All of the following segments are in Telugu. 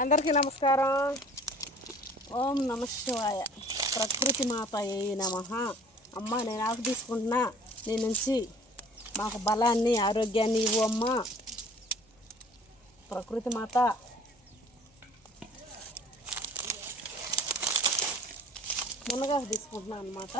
అందరికీ నమస్కారం. ఓం నమ శివాయ. ప్రకృతి మాత ఏ నమ. అమ్మ నేను ఆకు తీసుకుంటున్నా. నీ నుంచి మాకు బలాన్ని ఆరోగ్యాన్ని ఇవ్వు అమ్మ. ప్రకృతి మాత. మునగాకు తీసుకుంటున్నాను అనమాట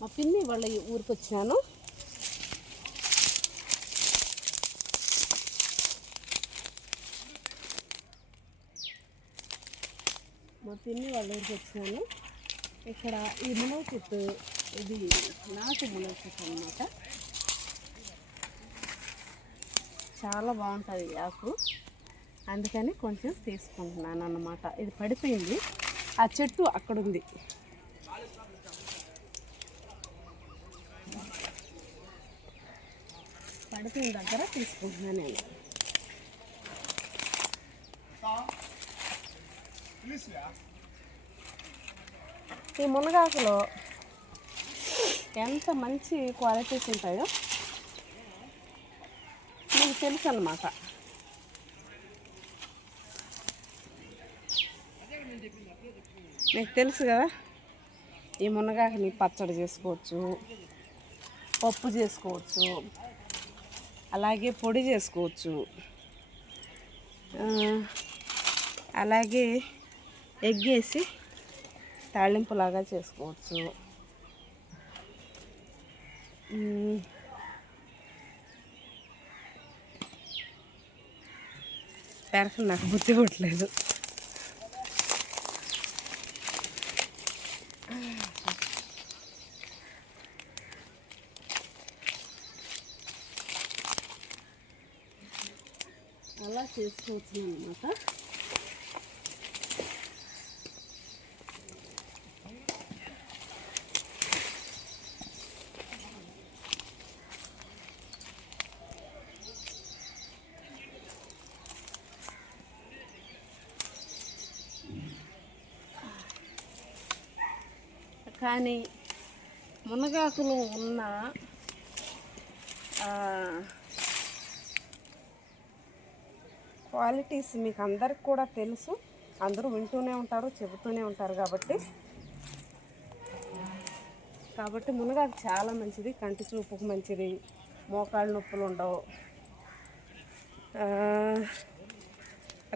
మా పిన్ని వాళ్ళ ఊరికి వచ్చాను పిన్ని వాళ్ళ ఊరికి వచ్చినాను ఇక్కడ ఈ మునగ చెట్టు ఇది నాటు మునగ చెట్టు అనమాట చాలా బాగుంటుంది ఆకు. అందుకని కొంచెం తీసుకుంటున్నాను అన్నమాట. ఇది పడిపోయింది. ఆ చెట్టు అక్కడ ఉంది పడిపోయిన దగ్గర తీసుకుంటున్నాను నేను. ఈ మునగాకులో ఎంత మంచి క్వాలిటీస్ ఉంటాయో మీకు తెలుసు అన్నమాట మీకు తెలుసు కదా? ఈ మునగాకుని పచ్చడి చేసుకోవచ్చు పప్పు చేసుకోవచ్చు అలాగే పొడి చేసుకోవచ్చు. అలాగే ఎగ్ వేసి తాళింపులాగా చేసుకోవచ్చు. మ్మ్. నాకు బుద్ధి కొట్టలేదు అలా చేసుకోవచ్చు అనమాట కానీ మునగాకులు ఉన్న క్వాలిటీస్ మీకు అందరికి కూడా తెలుసు. అందరూ వింటూనే ఉంటారు చెబుతూనే ఉంటారు కాబట్టి. కాబట్టి మునగాకు చాలా మంచిది కంటి చూపుకు మంచిది మోకాళ్ళ నొప్పులు ఉండవు.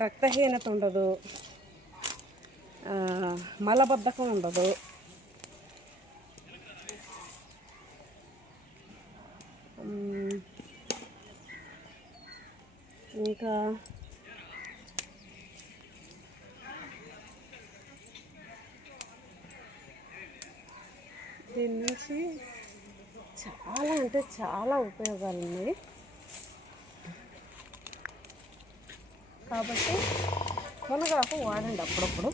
రక్తహీనత ఉండదు. మలబద్ధకం ఉండదు. ఇంకా దీని నుంచి చాలా అంటే చాలా ఉపయోగాలు ఉన్నాయి. కాబట్టి కొనగాకు వాడండి అప్పుడప్పుడు.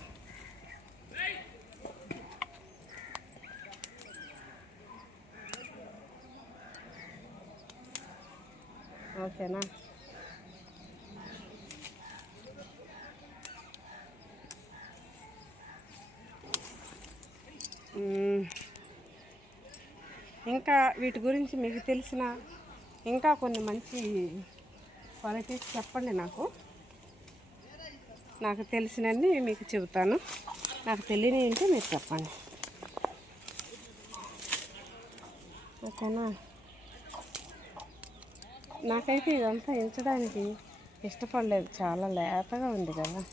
ఓకేనా? ఇంకా వీటి గురించి మీకు తెలిసిన ఇంకా కొన్ని మంచి క్వాలిటీస్ చెప్పండి నాకు. నాకు తెలిసినన్ని మీకు చెబుతాను. నాకు తెలియని ఏంటో మీరు చెప్పండి. ఓకేనా? నాకైతే ఇదంతా ఎంచడానికి ఇష్టపడలేదు. చాలా లేతగా ఉంది కదా.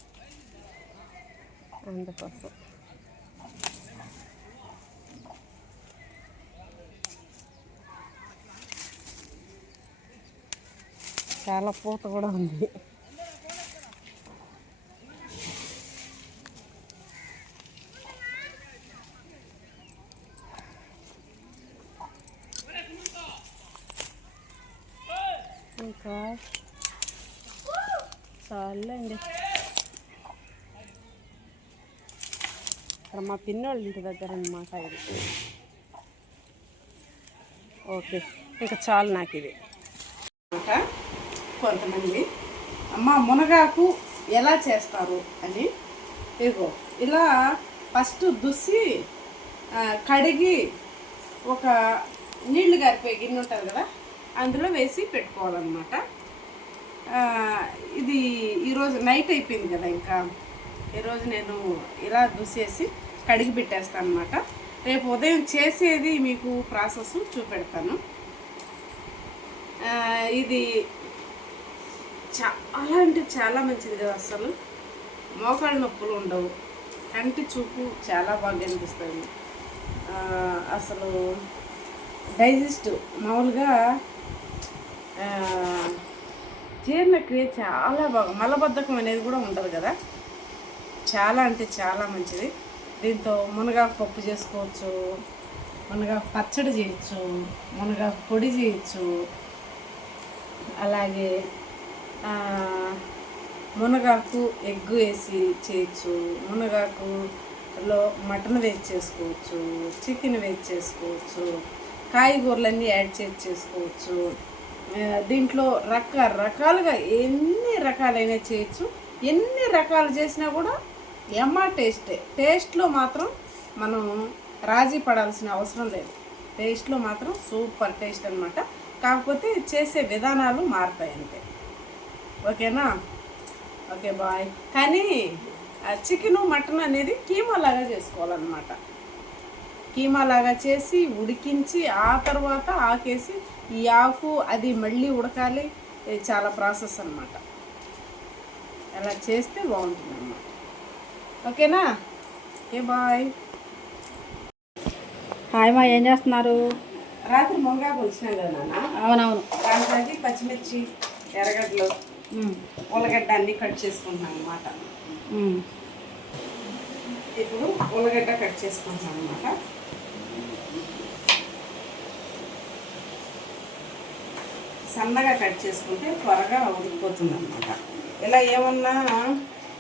అందుకోసం. చాలా పూత కూడా ఉంది. ఇంకా చాలండి. ఇక్కడ మా పిన్నోళ్ళ ఇంటి దగ్గర అనమాట ఇది. ఓకే ఇంకా చాలు నాకు ఇది. అనమాట కొంతమంది అమ్మ మునగాకు ఎలా చేస్తారు? అని. ఇగో ఇలా ఫస్ట్ దుస్సి కడిగి ఒక నీళ్ళు గారిపోయి గిన్నె ఉంటుంది కదా అందులో వేసి పెట్టుకోవాలన్నమాట. ఇది ఈరోజు నైట్ అయిపోయింది కదా ఇంకా. ఈరోజు నేను ఇలా దుసేసి కడిగి పెట్టేస్తాను అనమాట రేపు ఉదయం చేసేది మీకు ప్రాసెస్ చూపెడతాను. ఇది చాలా అంటే చాలా మంచిది కదా అసలు. మోకాళ్ళ నొప్పులు ఉండవు. కంటి చూపు చాలా బాగా అనిపిస్తుంది. అసలు డైజెస్ట్ మామూలుగా జీర్ణక్రియ చాలా బాగా మలబద్ధకం అనేది కూడా ఉండదు కదా. చాలా అంటే చాలా మంచిది. దీంతో మునగాకు పప్పు చేసుకోవచ్చు మునగాకు పచ్చడి చేయొచ్చు మునగాకు పొడి చేయొచ్చు అలాగే మునగాకు ఎగ్ వేసి చేయొచ్చు. మునగాకులో మటన్ వేసి చేసుకోవచ్చు చికెన్ వేసి చేసుకోవచ్చు కాయగూరలన్నీ యాడ్ చేసి చేసుకోవచ్చు. దీంట్లో రకరకాలుగా ఎన్ని రకాలైన చేయొచ్చు. ఎన్ని రకాలు చేసినా కూడా ఎమ్మా టేస్టే. టేస్ట్లో మాత్రం మనం రాజీ పడాల్సిన అవసరం లేదు. టేస్ట్లో మాత్రం సూపర్ టేస్ట్ అనమాట కాకపోతే చేసే విధానాలు మారుతాయి అంతే ఓకేనా? Okay bye. కానీ చికెను మటన్ అనేది కీమా లాగా చేసుకోవాలన్నమాట. కీమా లాగా చేసి ఉడికించి ఆ తర్వాత ఆకేసి ఈ ఆకు అది మళ్ళీ ఉడకాలి. చాలా ప్రాసెస్ అన్నమాట. అలా చేస్తే బాగుంటుంది అన్నమాట ఓకేనా? Okay bye. హాయ్ మా ఏం చేస్తున్నారు? రాత్రి ముంగా వచ్చినాం కదా నాన్న? అవునవును. దాంట్లోకి పచ్చిమిర్చి ఎర్రగడ్డలు ఉల్లగడ్డ అన్నీ కట్ చేసుకుంటున్నాం అనమాట. ఇప్పుడు ఉల్లగడ్డ కట్ చేసుకుంటున్నాం అనమాట సన్నగా కట్ చేసుకుంటే త్వరగా ఉడికిపోతుంది అనమాట ఇలా ఏమన్నా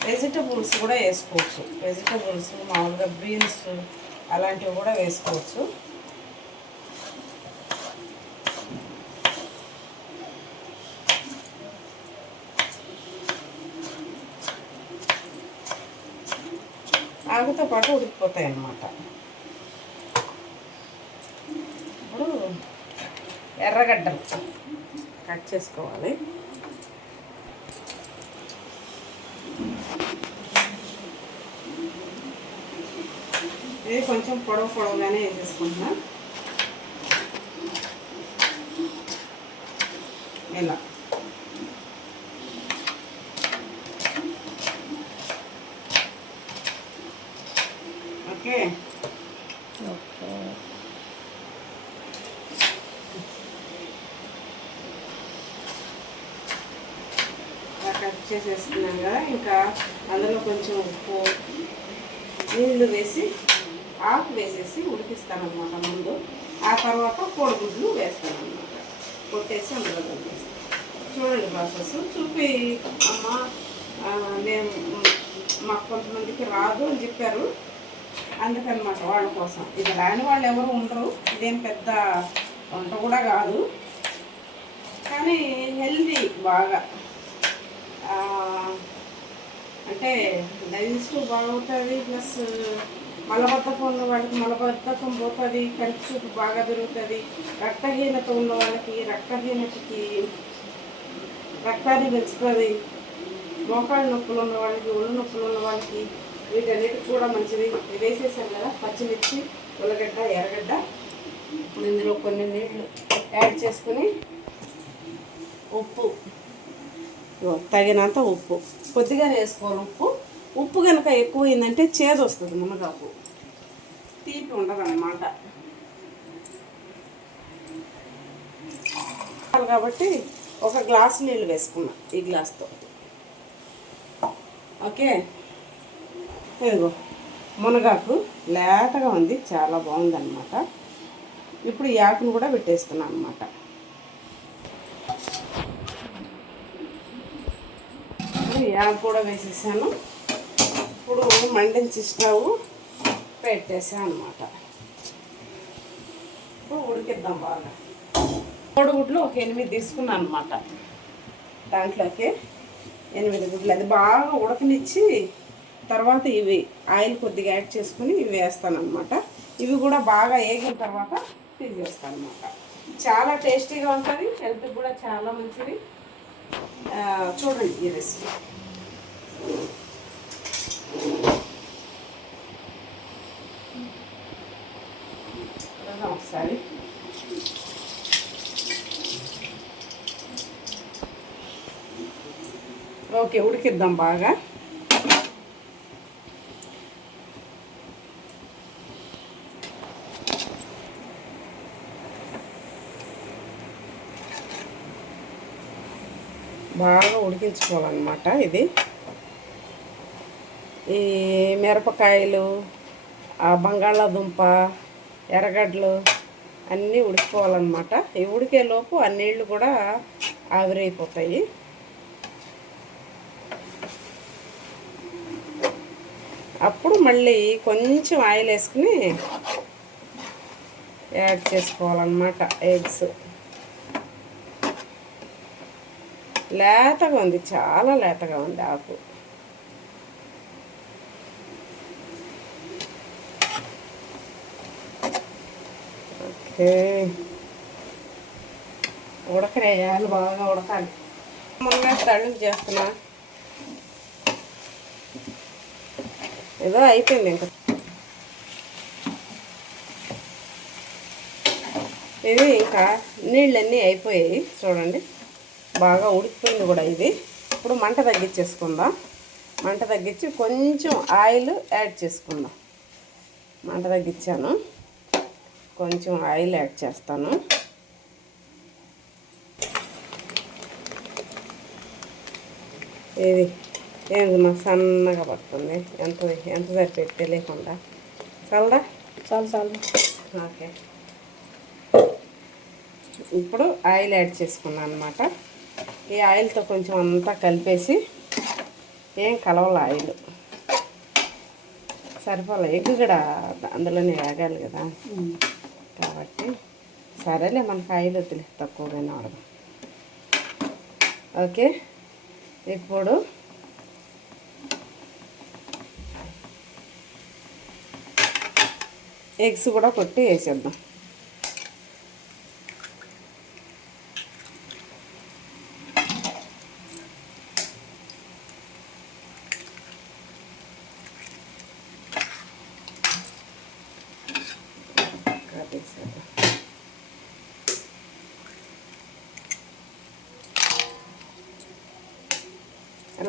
వెజిటబుల్స్ కూడా వేసుకోవచ్చు. వెజిటబుల్స్ మామూలుగా బీన్స్ అలాంటివి కూడా వేసుకోవచ్చు. ఆకుతో పాటు ఉడికిపోతాయి అన్నమాట. ఇప్పుడు ఎర్రగడ్డలు కట్ చేసుకోవాలి. ఇది కొంచెం పొడవు పొడవుగానే వేసేసుకుంటున్నా. ఇలా ఓకే ఓకే అలా కట్ చేసేసుకున్నాం కదా. ఇంకా అందులో కొంచెం ఉప్పు నీళ్ళు వేసి ఆకు వేసేసి ఉడికిస్తానమాట ముందు. ఆ తర్వాత కోడిగుడ్లు వేస్తానమాట కొట్టేసి అందులో కలిపేస్తాను చూడండి ప్రాసెస్. చూపి అమ్మ నేను మాకు కొంతమందికి రాదు అని చెప్పారు. అందుకనమాట వాళ్ళ కోసం. ఇది రాని వాళ్ళు ఎవరు ఉండరు. ఇదేం పెద్ద వంట కూడా కాదు. కానీ హెల్దీ బాగా. అంటే డైజెస్టివ్ బాగుంటుంది ప్లస్ మలబద్ధకం ఉన్న వాళ్ళకి మలబద్ధకం పోతుంది కంటి చూపు బాగా పెరుగుతుంది రక్తహీనత ఉన్న వాళ్ళకి రక్తహీనతకి రక్తాన్ని పెంచుతుంది. మోకాళ్ళ నొప్పులు ఉన్న వాళ్ళకి ఒళ్ళు నొప్పులు ఉన్న వాళ్ళకి వీటన్నిటికి కూడా మంచిది. ఇది వేసేసాం కదా పచ్చిమిర్చి ఉల్లగడ్డ ఎర్రగడ్డ ఇందులో కొన్ని నీళ్ళు యాడ్ చేసుకుని ఉప్పు తగినంత ఉప్పు. కొద్దిగా వేసుకోవాలి ఉప్పు. ఉప్పు కనుక ఎక్కువైందంటే చేదు వస్తుంది మునగాకు. తీపి ఉండదన్నమాట. కాబట్టి ఒక గ్లాస్ నీళ్ళు వేసుకున్నా ఈ గ్లాస్తో. ఓకే? ఇదిగో మునగాకు లేతగా ఉంది చాలా బాగుందన్నమాట. ఇప్పుడు ఈ ఆకును కూడా పెట్టేస్తున్నాను అనమాట యాగ్ కూడా వేసేసాను. ఇప్పుడు మండించి స్టవ్ పెట్టేసాను అనమాట ఇప్పుడు ఉడికిద్దాం బాగా. కోడిగుడ్లు ఒక ఎనిమిది తీసుకున్నాను అనమాట దాంట్లోకి ఎనిమిది గుడ్లు. అది బాగా ఉడకనిచ్చి తర్వాత ఇవి ఆయిల్ కొద్దిగా యాడ్ చేసుకుని ఇవి వేస్తాను అనమాట ఇవి కూడా బాగా వేగిన తర్వాత తీసేస్తాను అనమాట చాలా టేస్టీగా ఉంటుంది. హెల్త్కి కూడా చాలా మంచిది. చూడండి ఈ రెసిపీ. ఒకసారి ఓకే ఉడికిద్దాం బాగా. బాగా ఉడికించుకోవాలన్నమాట ఇది. ఈ మిరపకాయలు ఆ బంగాళాదుంప ఎర్రగడ్డలు అన్నీ ఉడుకోవాలన్నమాట ఈ ఉడికేలోపు ఆ నీళ్ళు కూడా ఆవిరైపోతాయి. అప్పుడు మళ్ళీ కొంచెం ఆయిల్ వేసుకుని యాడ్ చేసుకోవాలన్నమాట ఎగ్స్. లేతగా ఉంది చాలా లేతగా ఉంది ఆకు. ఉడకరేయాలి బాగా ఉడకాలి. మొన్న తళ్ళింపు చేస్తున్నా. ఏదో అయిపోయింది ఇంకా. ఇది ఇంకా నీళ్ళన్నీ అయిపోయాయి చూడండి. బాగా ఉడికిపోయింది కూడా ఇది. ఇప్పుడు మంట తగ్గించేసుకుందాం. మంట తగ్గించి కొంచెం ఆయిల్ యాడ్ చేసుకుందాం. మంట తగ్గించాను. కొంచెం ఆయిల్ యాడ్ చేస్తాను. ఇది ఏంది మా సన్నగా పడుతుంది. ఎంత ఎంత సరిపోయి తెలియకుండా. చల్లదా? చాలు చాలు. ఓకే. ఇప్పుడు ఆయిల్ యాడ్ చేసుకున్నాను అనమాట ఈ ఆయిల్తో కొంచెం అంతా కలిపేసి ఏం కలవాల ఆయిల్? సరిపోలే? ఎగ్ కూడా అందులోనే వేగాలి కదా. కాబట్టి సరేలే మనకు ఆయిల్ వద్దులే తక్కువగానే వాడదాం ఓకే? ఇప్పుడు ఎగ్స్ కూడా కొట్టి వేసేద్దాం వేసేద్దాం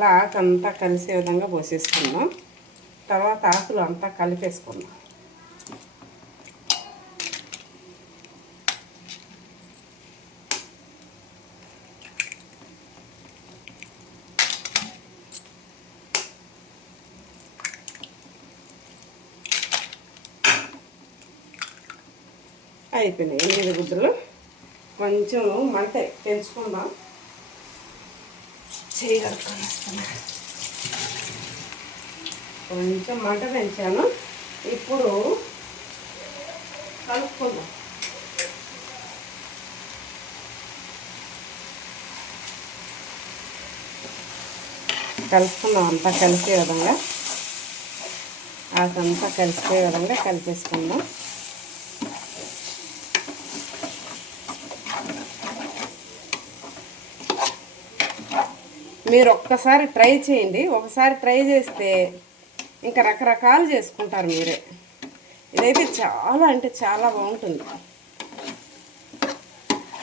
అలా ఆకు అంతా కలిసే విధంగా పోసేసుకుందాం. తర్వాత ఆకులు అంతా కలిపేసుకుందాం. అయిపోయినాయి. ఎనిమిది గుడ్డలు కొంచెం మంట పెంచుకుందాం. చేయగలుగుతాను. కొంచెం మంట పెంచాను. ఇప్పుడు కలుపుకుందాం. కలుపుకుందాం అంతా కలిసే విధంగా. అదంతా కలిసే విధంగా కలిపేసుకుందాం. మీరు ఒక్కసారి ట్రై చేయండి. ఒకసారి ట్రై చేస్తే ఇంకా రకరకాలు చేసుకుంటారు మీరే. ఇదైతే చాలా అంటే చాలా బాగుంటుంది.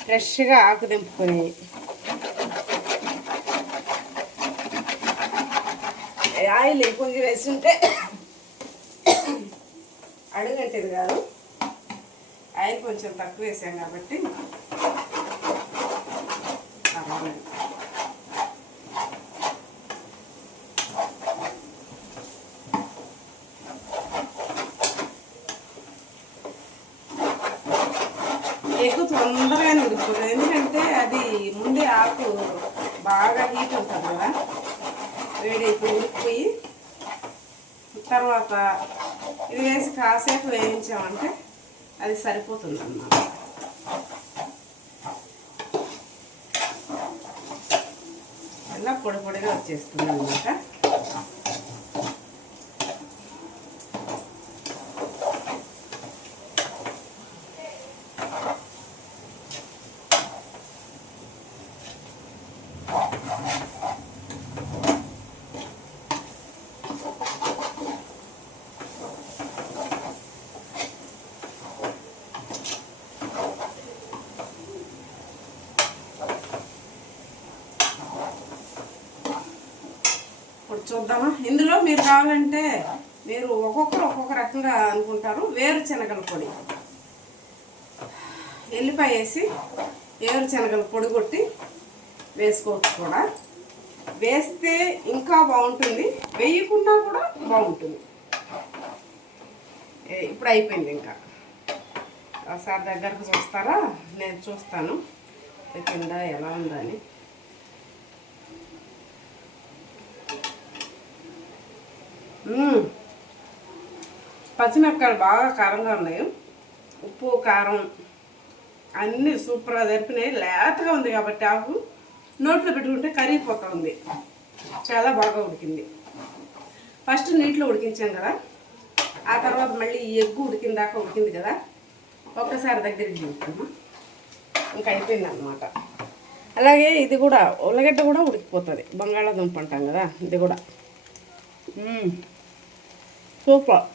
ఫ్రెష్గా ఆకు దింపుకొని. ఆయిల్ కొంచెం వేసుంటే అడుగంటేది కాదు. ఆయిల్ కొంచెం తక్కువ వేసాం కాబట్టి పర్వాలేదు ఎక్కువ తొందరగానే ఉడికిపోతుంది ఎందుకంటే అది ముందే ఆకు బాగా హీట్ ఉంటుంది కదా వేడి అయిపోయి ఉడికిపోయి తర్వాత ఇది వేసి కాసేపు వేయించామంటే అది సరిపోతుంది అన్నమాట ఇలా పొడి పొడిగా వచ్చేస్తుంది అన్నమాట ఇప్పుడు చూద్దామా ఇందులో మీరు కావాలంటే మీరు ఒక్కొక్కరు ఒక్కొక్క రకంగా అనుకుంటారు. వేరుశనగల పొడి. ఎల్లిపాయ వేసి వేరుశనగల పొడి కొట్టి వేసుకోవచ్చు కూడా. వేస్తే ఇంకా బాగుంటుంది. వేయకుండా కూడా బాగుంటుంది. ఏ- ఇప్పుడు అయిపోయింది ఇంకా. ఒకసారి దగ్గరకు చూస్తారా నేను చూస్తాను. కింద ఎలా ఉందని. పచ్చిమిరపకాయలు బాగా కారంగా ఉన్నాయి. ఉప్పు కారం అన్నీ సూపర్గా జరిపినాయి లేతగా ఉంది కాబట్టి ఆకు. నోట్లో పెట్టుకుంటే కరిగిపోతూ ఉంది. చాలా బాగా ఉడికింది. ఫస్ట్ నీటిలో ఉడికించాం కదా. ఆ తర్వాత మళ్ళీ ఎగ్గు ఉడికిన దాకా ఉడికింది కదా. ఒక్కసారి దగ్గరికి చూస్తాము ఇంకా అయిపోయింది అనమాట అలాగే ఇది కూడా ఉల్లగడ్డ కూడా ఉడికిపోతుంది. బంగాళాదుంప అంటాం కదా ఇది కూడా. సూపర్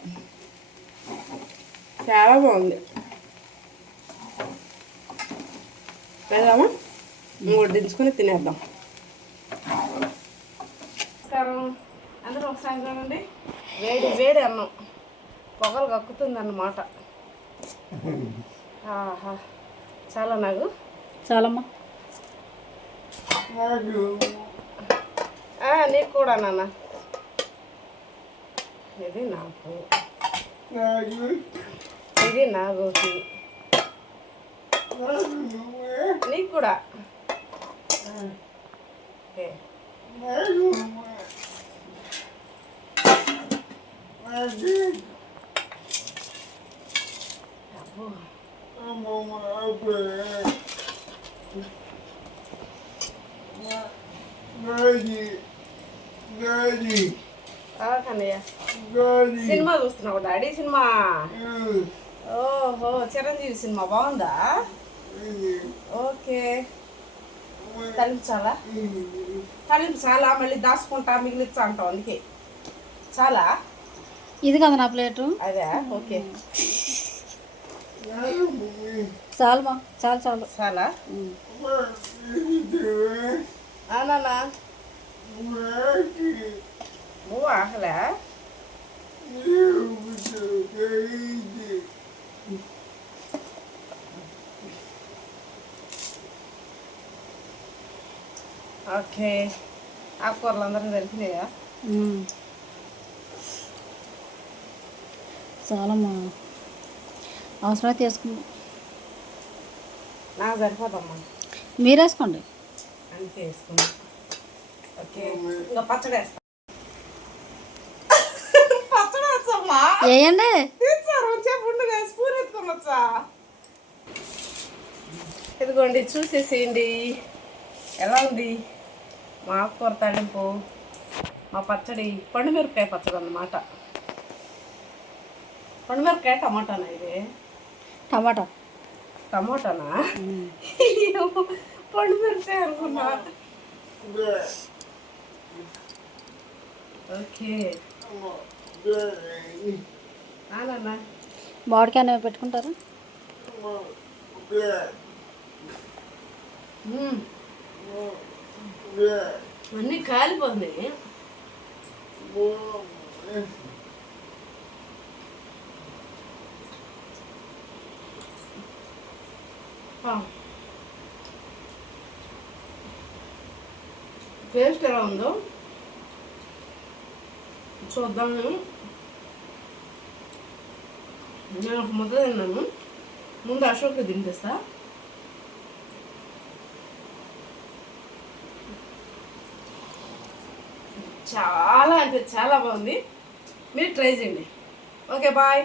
చాలా బాగుంది వెళ్దామా వడ్డించుకొని తినేద్దాం నమస్కారం అందరూ ఒకసారి చూడండి. వేడి వేడి అన్నం. పొగలు కక్కుతుంది అన్నమాట ఆహా. చాలా నాకు చాలమ్మా. ఆ, నీకు కూడా నాన్న. ఇది నాకు ఇది నాగోకి నీకు కూడా ఓకే. అబ్బో. ఆ, కన్నయ్య సినిమా చూస్తున్నావు డాడీ సినిమా? ఓహో చిరంజీవి సినిమా బాగుందా? ఓకే. తలింపు చాలా తలింపు చాలా మళ్ళీ దాచుకుంటా మిగిలిచ్చా అంటావు అందుకే. చాలా? ఇది కదా నా ప్లేటు. అదే ఓకే. చాలమ్మా చాలు చాలు చాలా. నాన్న. నువ్వు ఆకలే ఓకే. ఆకుకూరలు అందరం తెలిసినాయా. చాలమ్మా. అవసరమైతే వేసుకుందాం నాకు సరిపోదమ్మా. మీరు వేసుకోండి. అంతే వేసుకున్నా ఓకే. ఇంకా పచ్చడి వేస్తా పచ్చడి వేస్తామ్మా వేయండి స్పూన్ ఎత్తుకోమచ్చా ఇదిగోండి చూసేసేయండి. ఎలా ఉంది? మా ఆకుకూర తాలింపు మా పచ్చడి పండుమిరపకాయ పచ్చడి అన్నమాట. పండుమిరపకాయ టమాటానా ఇది? టమాటా. టమాటానా? పండుమిరపకాయ అనుకున్నా. ఓకే. మామిడికాయ అనేవి పెట్టుకుంటారా. అన్నీ కాలిపోతున్నాయి ఆ. టేస్ట్ ఎలా ఉందో చూద్దాం నేను ఒక ముద్ద తిన్నాను. ముందు అశోక్ తినిపిస్తా. చాలా అంటే చాలా బాగుంది. మీరు ట్రై చేయండి. Okay bye.